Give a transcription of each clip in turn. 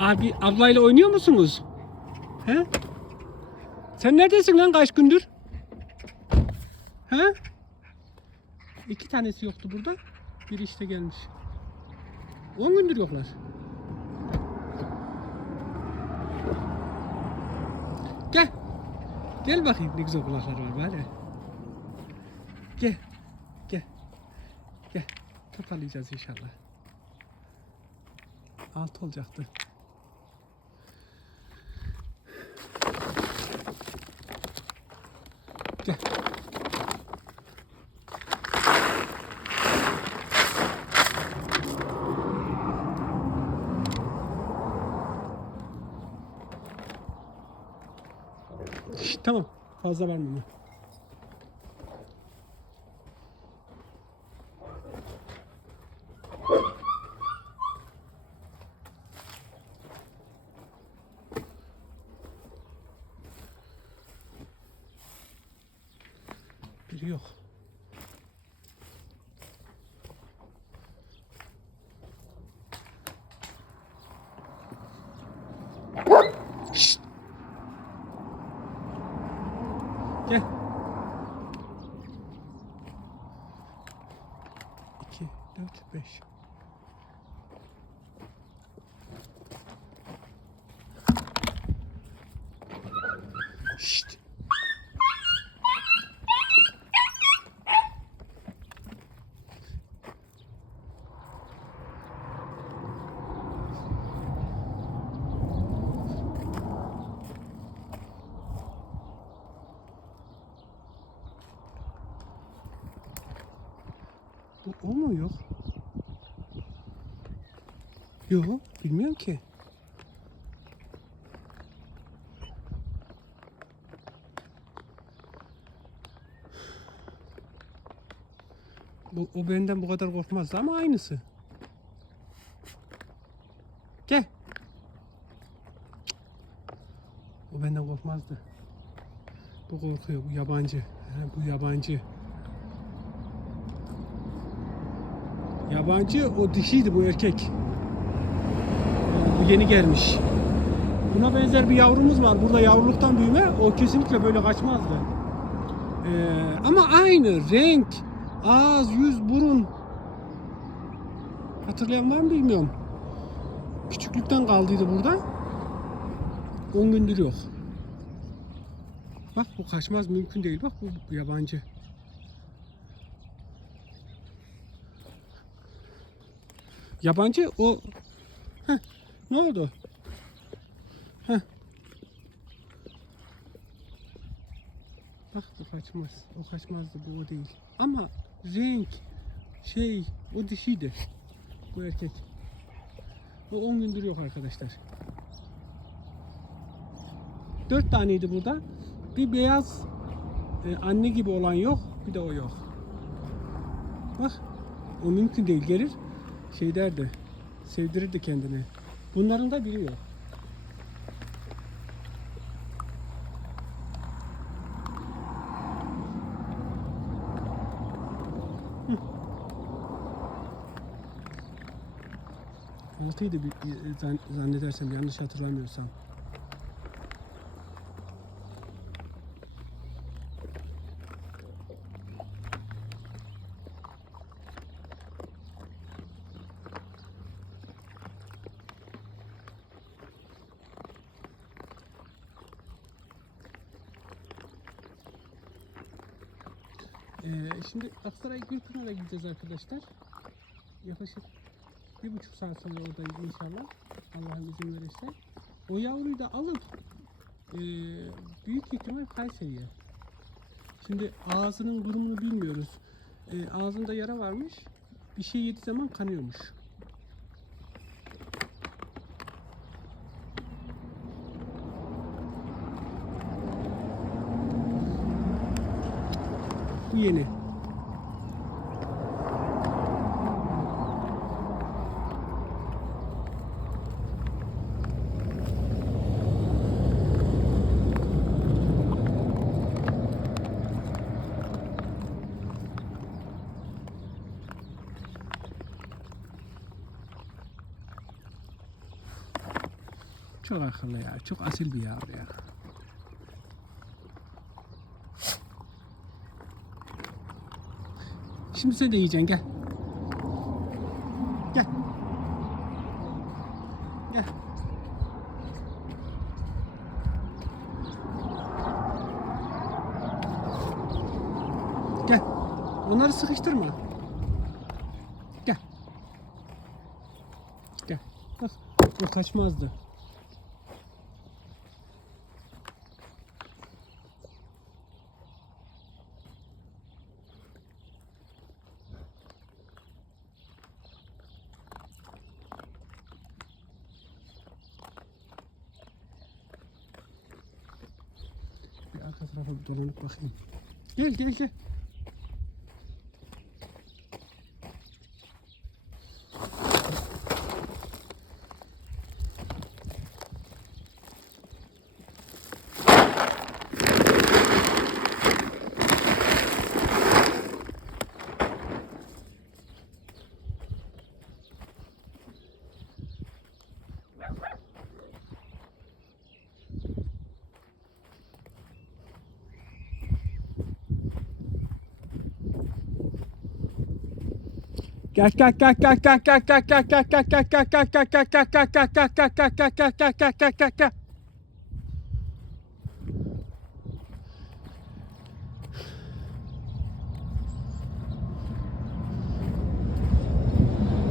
Abi ablayla oynuyor musunuz? He? Sen neredesin lan kaç gündür? He? İki tanesi yoktu burada. Biri işte gelmiş. 10 gündür yoklar. Gel. Gel bakayım ne güzel kulaklar var böyle. Gel. Gel. Gel. Toparlayacağız inşallah. Altı olacaktı. Gel. Şşt, tamam. Fazla verme onu. Biri yok. Bu o mu yok? Yok, bilmiyorum ki. Bu, o benden bu kadar korkmazdı ama aynısı. Gel. O benden korkmazdı. Bu korkuyor, bu yabancı. Bu yabancı. Yabancı o dişiydi bu erkek. Bu yeni gelmiş. Buna benzer bir yavrumuz var. Burada yavruluktan büyüme. O kesinlikle böyle kaçmazdı. Ee, ama aynı renk, ağız, yüz, burun. Hatırlayan var mı bilmiyorum. Küçüklükten kaldıydı burada. 10 gündür yok. Bak bu kaçmaz mümkün değil. Bak bu, bu yabancı. Yabancı o Heh, ne oldu? Heh. Bak bu kaçmaz. O kaçmazdı bu o değil. Ama renk şey o dişiydi. Bu erkek. Bu 10 gündür yok arkadaşlar. 4 taneydi burada. Bir beyaz e, anne gibi olan yok. Bir de o yok. Bak o mümkün değil gelir şey derdi. Sevdirirdi kendini. Bunların da biri yok. Altıydı bir- zan- zannedersem yanlış hatırlamıyorsam. Ee, şimdi Aksaray Gülpınar'a gideceğiz arkadaşlar. Yaklaşık bir buçuk saat sonra oradayız inşallah. Allah'ın izin verirse. O yavruyu da alıp e, büyük ihtimal Kayseri'ye. Şimdi ağzının durumunu bilmiyoruz. E, ağzında yara varmış. Bir şey yediği zaman kanıyormuş. Yeni. Çok akıllı ya. Çok asil bir yavru ya. Şimdi sen de yiyeceksin gel. Gel. Gel. Gel. Onları sıkıştırma. Gel. Gel. Bak. O kaçmazdı. Bir dolanıp bakayım. Gel gel gel.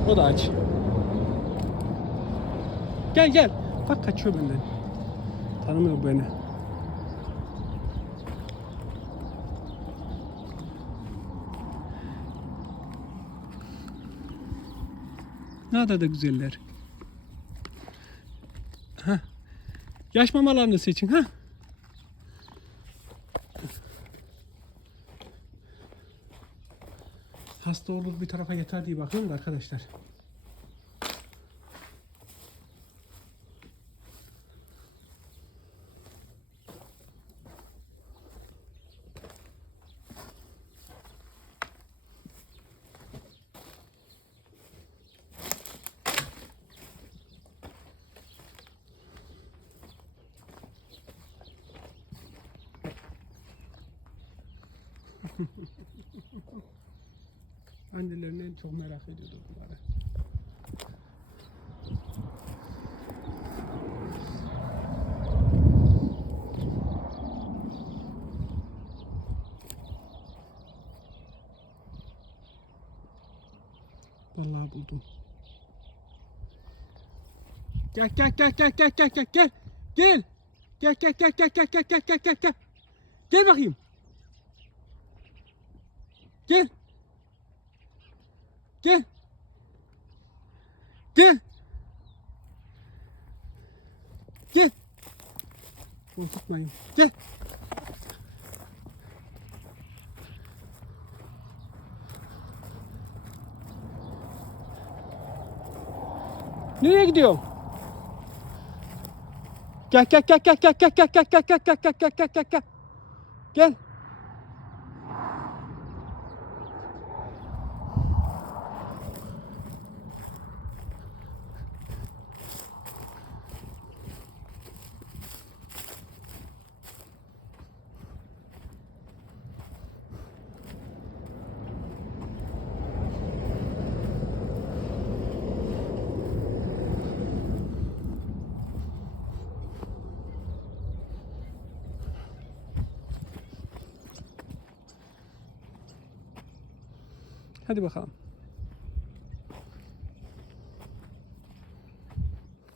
O da aç. Gel gel. Bak kaçıyor benden. Tanımıyor beni. Ne kadar da güzeller. Ha. Yaş mamalarını seçin ha. Hasta olur bir tarafa yatar diye bakıyorum da arkadaşlar. Annelerini en çok merak ediyordu bunları. Vallahi buldum. Gel gel gel gel gel gel gel gel. Gel. Gel gel gel gel gel gel gel gel gel gel. Bakayım. Gel. Gel. Gel. Gel. Korkutmayın. Gel. Nereye gidiyorsun? Gel gel gel gel gel gel gel gel gel gel gel gel gel gel gel gel. Hadi bakalım.